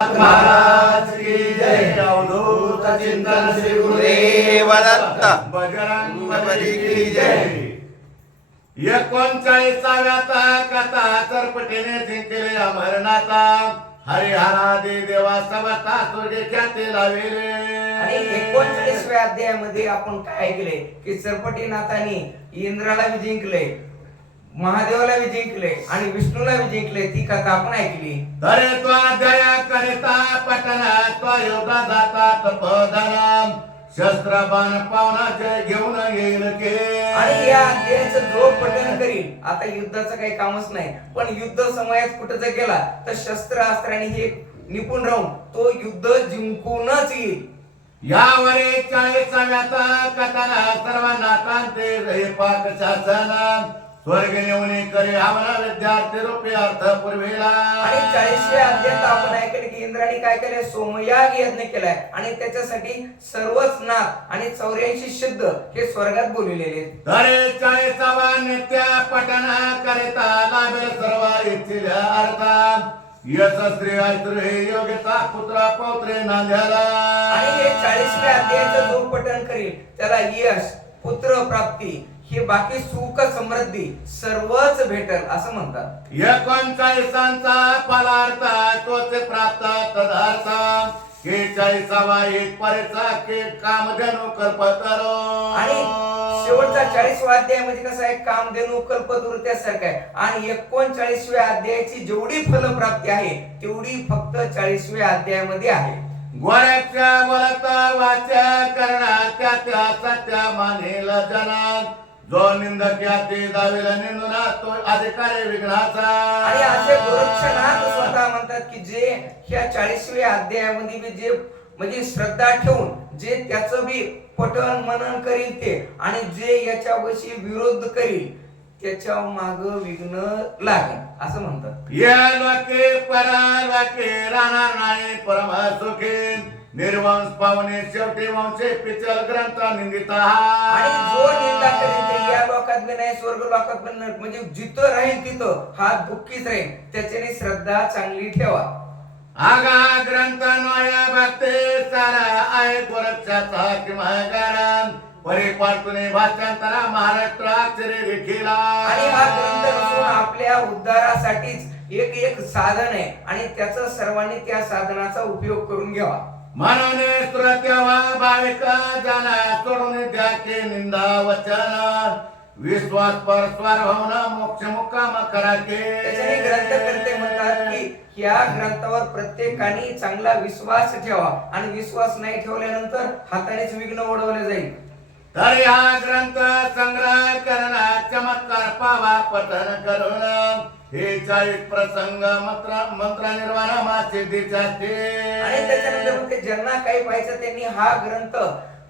महाराज की जय अवधूत चिंतन श्री गुरुदेव दत्त बजरंग बली की जय एकोणचाळीसाव्याचा कथा चरपटीने जिंकले अमरनाथा हरिहरादी देवा समता तुझे ख्याती लावेले आणि एकोणचाळीसव्या अध्यायामध्ये आपण काय ऐकले? की सरपटीनाथाने इंद्राला जिंकले. महादेवाला जिंकले आणि विष्णूला जिंकले ती कथा आपण ऐकली. तरे तो अध्याय करिता पटना तो योगा जाता तपधरा शस्त्र बाण पावनाचे घेऊन येईल के. आणि या अध्यायाचं जो पठण करील. आता युद्धाचं काही कामच नाही. पण युद्ध समयात कुठं जर गेला तर शस्त्र अस्त्राने हे निपुण राहून तो युद्ध जिंकूनच येईल. यावरी चाळीसाव्याचा कथाना सर्वांना तांते रे पाक शासन स्वर्ग नेऊन करे हवना विद्यार्थी रूपी अर्थ पुरविला. आणि चाळीसव्या अध्यायात आपण ऐकले की इंद्राने काय केलंय सोमयाग यज्ञ केलाय आणि त्याच्यासाठी सर्वच नाथ आणि चौऱ्याऐंशी सिद्ध हे स्वर्गात बोलविलेले. तरे चाळीसावा नित्य पठण करिता लाभेल सर्व इच्छिल्या अर्था यश स्त्री ऐत्र हे योग्यता पुत्र पौत्रे नांद्याला. आणि हे चाळीसव्या अध्यायाचं जो पठण करील. त्याला यश पुत्र प्राप्ती हे बाकी सुख समृद्धी सर्वच भेटल असं म्हणतात. एकोणचाळीसांचा फलार्थ तोच प्राप्त तदार्थ. के चाळीसावा एक परेचा के कामधेनु कल्पतरो. आणि शेवटचा चाळीसव्या अध्यायामध्ये कसं आहे? कामधेनू कल्पतरू त्यासारखं आहे. आणि एकोणचाळीसव्या अध्यायाची जेवढी फलप्राप्ती आहे तेवढी फक्त चाळीसव्या अध्यायामध्ये आहे. गोऱ्याच्या बोलत वाच्या करणार त्या त्या सत्या मानेल जनात जो निंदक ते दावेला निंदुना तो अधिकारी विघ्नाचा. आणि असे गोरक्षनाथ स्वतः म्हणतात की जे ह्या चाळीसव्या अध्यायामध्ये बी जे म्हणजे श्रद्धा ठेवून जे त्याचं बी पठन मनन करील ते आणि जे याच्याविषयी विरोध करील त्याच्या माग विघ्न लागेल असं म्हणतात. या लोके परालोके राहणार नाही परम सुखी. निर्वंश पावने शेवटी वंशे पिचल ग्रंथ निंदिता आणि जो निंदा करेल ते या लोकात बी नाही स्वर्ग लोकात पण नाही. म्हणजे जिथं राहील तिथं हा दुःखीच राहील त्याच्याने श्रद्धा चांगली ठेवा. आगा ग्रंथ नोया भक्ते सारा आहे गोरक्षाचा किमगारा परिपाटुने भाषांतरा महाराष्ट्र अक्षरे देखील आणि हा ग्रंथ नसून आपल्या उद्धारासाठीच एक एक साधन आहे. आणि त्याचा सर्वांनी त्या साधनाचा उपयोग करून घ्यावा. म्हणून श्रोत्यावा भाविक जाना सोडून द्या की निंदा वचन. विश्वास परस्पर होऊन मोक्ष मुक्काम करा के. त्याच्याने ग्रंथकर्ते म्हणतात की या ग्रंथावर प्रत्येकाने चांगला विश्वास ठेवा आणि विश्वास नाही ठेवल्यानंतर हातानेच विघ्न ओढवले जाईल. तरी हा ग्रंथ संग्रह करणार चमत्कार पावा पठन करून. हे चाळीस प्रसंग मंत्र मंत्र निर्वाण सिद्धीचा आणि त्याच्यानंतर मग ते ज्यांना काही पाहिजे त्यांनी हा ग्रंथ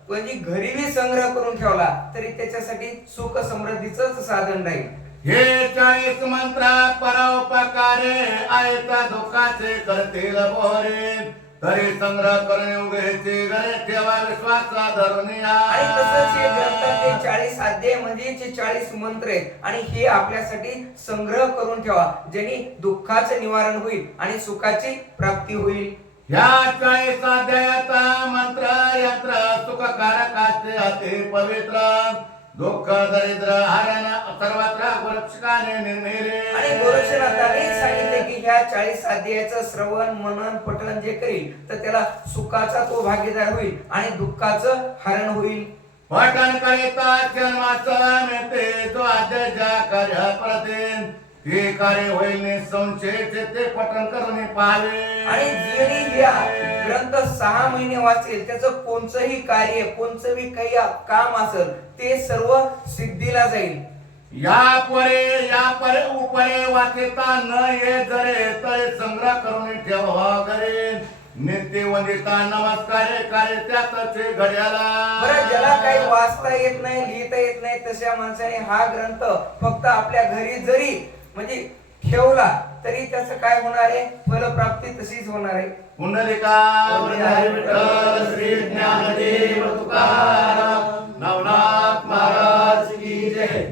म्हणजे घरी बी संग्रह करून ठेवला तरी त्याच्यासाठी सुख समृद्धीच साधन राहील. हे चाळीस मंत्र परोपकारे आयता धोकाचे करतील बोरे तरी संग्रह करून उघडीचे गणे ठेवा विश्वासा धरून या. आणि तसंच हे ग्रंथातले चाळीस अध्याय म्हणजे चाळीस मंत्र आहेत आणि हे आपल्यासाठी संग्रह करून ठेवा ज्यांनी दुःखाचं निवारण होईल आणि सुखाची प्राप्ती होईल या चाळीस अध्यायाचा मंत्र यंत्र सुखकारक असते अति पवित्र दुःख दरिद्र हरण सर्वत्र गोरक्षकाने निर्मिले आणि गोरक्षनाथाने सांगितले की ह्या चाळीस अध्यायाचं श्रवण मनन पठण जे करील तर त्याला सुखाचा तो भागीदार होईल आणि दुःखाचं हरण होईल. पठन करिता जन्माचा मिळते जो अध्याय कार्य प्रते ते कार्य होईल ते पठन करून पाहावे. आणि ज्याने या ग्रंथ सहा महिने वाचेल त्याचं कोणचंही कार्य कोणचंही काही काम असेल ते सर्व सिद्धीला जाईल. या परे या परे उपरे वाचता न ये जरे तळे संग्रह करून ठेवा करे नित्य वंदिता नमस्कारे कार्य त्यातच घड्याला. बरं ज्याला काही वाचता येत नाही लिहिता येत नाही तशा माणसाने हा ग्रंथ फक्त आपल्या घरी जरी म्हणजे ठेवला तरी त्याचं काय होणार आहे? फलप्राप्ती तशीच होणार आहे. पुंडलिका श्री ज्ञानदेव तुकाराम नवनाथ महाराज की जय.